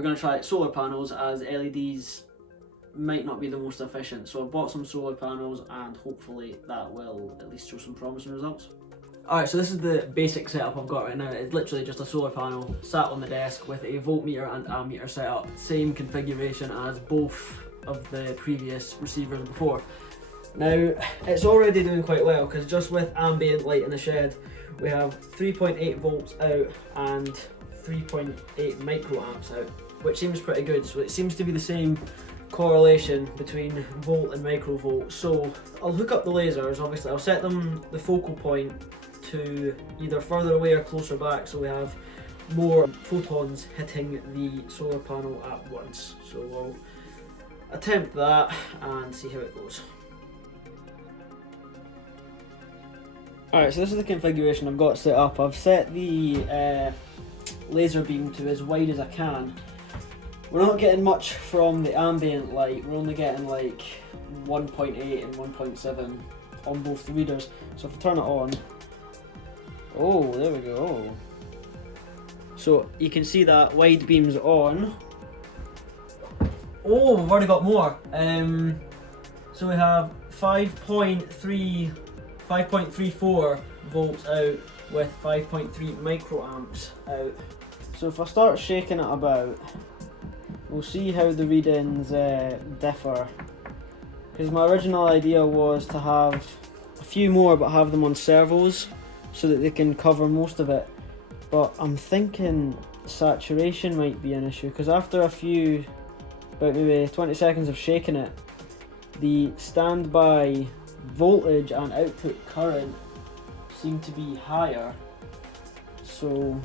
we're going to try solar panels, as LEDs might not be the most efficient. So I've bought some solar panels and hopefully that will at least show some promising results. Alright, so this is the basic setup I've got right now. It's literally just a solar panel sat on the desk with a voltmeter and ammeter set up. Same configuration as both of the previous receivers before. Now, it's already doing quite well because just with ambient light in the shed, we have 3.8 volts out and 3.8 microamps out, which seems pretty good. So it seems to be the same correlation between volt and microvolt. So I'll hook up the lasers. Obviously I'll set them the focal point to either further away or closer back, so we have more photons hitting the solar panel at once. So we'll attempt that and see how it goes. Alright, so this is the configuration I've got set up. I've set the laser beam to as wide as I can. We're not getting much from the ambient light, we're only getting like 1.8 and 1.7 on both the readers. So if I turn it on, oh, there we go. So you can see that wide beam's on. Oh, we've already got more. So we have 5.34 volts out with 5.3 microamps out. So if I start shaking it about, we'll see how the readings differ. Because my original idea was to have a few more but have them on servos so that they can cover most of it. But I'm thinking saturation might be an issue, because after a few, about maybe 20 seconds of shaking it, the standby voltage and output current seem to be higher. So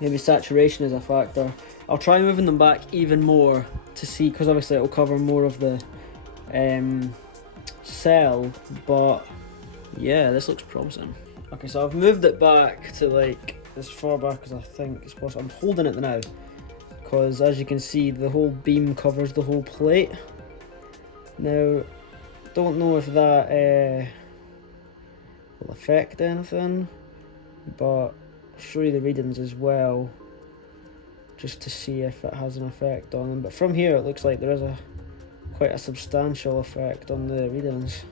maybe saturation is a factor. I'll try moving them back even more to see, because obviously it will cover more of the cell, but yeah, this looks promising. Okay, so I've moved it back to like as far back as I think it's possible. I'm holding it now because, as you can see, the whole beam covers the whole plate. Now, don't know if that will affect anything, but I'll show you the readings as well, just to see if it has an effect on them. But from here, it looks like there is quite a substantial effect on the readings.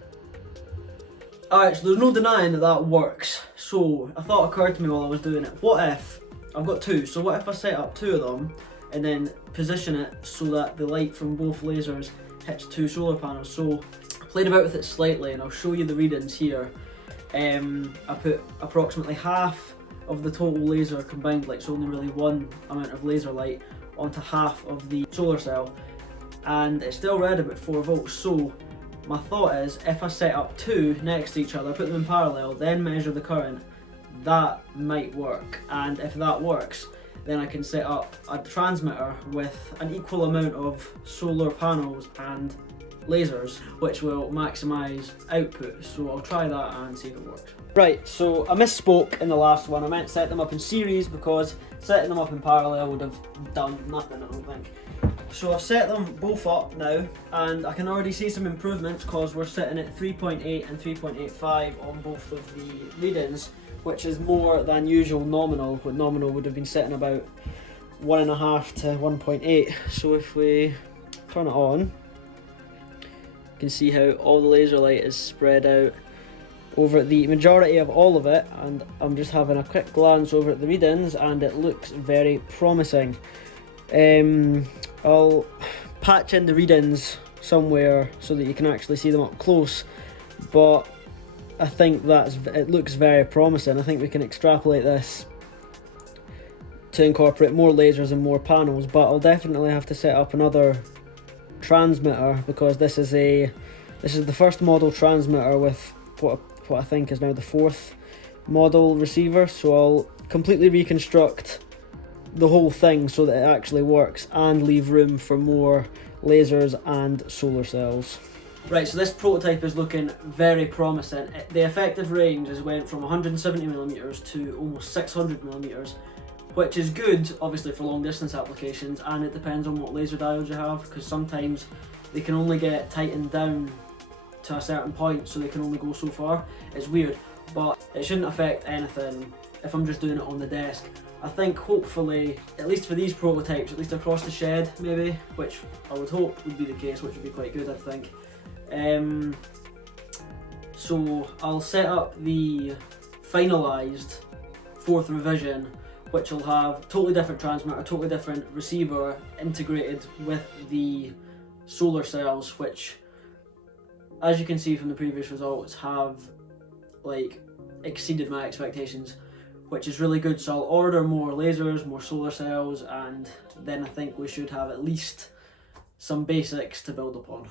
Alright, so there's no denying that that works. So a thought occurred to me while I was doing it. What if, I've got two, so what if I set up two of them and then position it so that the light from both lasers hits two solar panels? So I played about with it slightly and I'll show you the readings here. I put approximately half of the total laser combined, like so only really one amount of laser light, onto half of the solar cell, and it still read about 4 volts. So my thought is, if I set up two next to each other, put them in parallel, then measure the current, that might work. And if that works, then I can set up a transmitter with an equal amount of solar panels and lasers, which will maximise output. So I'll try that and see if it works. Right, so I misspoke in the last one. I meant set them up in series, because setting them up in parallel would have done nothing, I don't think. So I've set them both up now, and I can already see some improvements because we're sitting at 3.8 and 3.85 on both of the readings, which is more than usual nominal. What nominal would have been sitting about 1.5 to 1.8. So if we turn it on, you can see how all the laser light is spread out over the majority of all of it, and I'm just having a quick glance over at the readings and it looks very promising. I'll patch in the readings somewhere so that you can actually see them up close, but I think it looks very promising. I think we can extrapolate this to incorporate more lasers and more panels, but I'll definitely have to set up another transmitter, because this is the first model transmitter with what I think is now the 4th model receiver. So I'll completely reconstruct the whole thing so that it actually works and leave room for more lasers and solar cells. Right, so this prototype is looking very promising. The effective range has went from 170mm to almost 600mm, which is good obviously for long distance applications, and it depends on what laser diodes you have, because sometimes they can only get tightened down to a certain point, so they can only go so far. It's weird, but it shouldn't affect anything if I'm just doing it on the desk. I think hopefully, at least for these prototypes, at least across the shed maybe, which I would hope would be the case, which would be quite good I think. So I'll set up the finalised 4th revision, which will have totally different transmitter, totally different receiver integrated with the solar cells, which, as you can see from the previous results, have like exceeded my expectations, which is really good. So I'll order more lasers, more solar cells, and then I think we should have at least some basics to build upon.